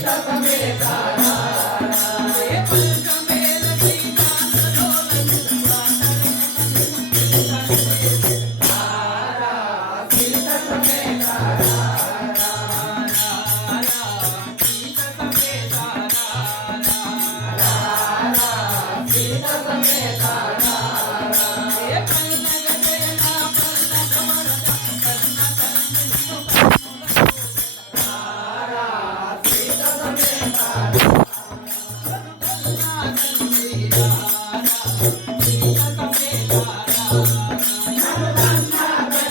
सपने तारा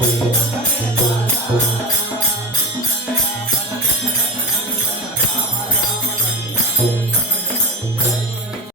afuera,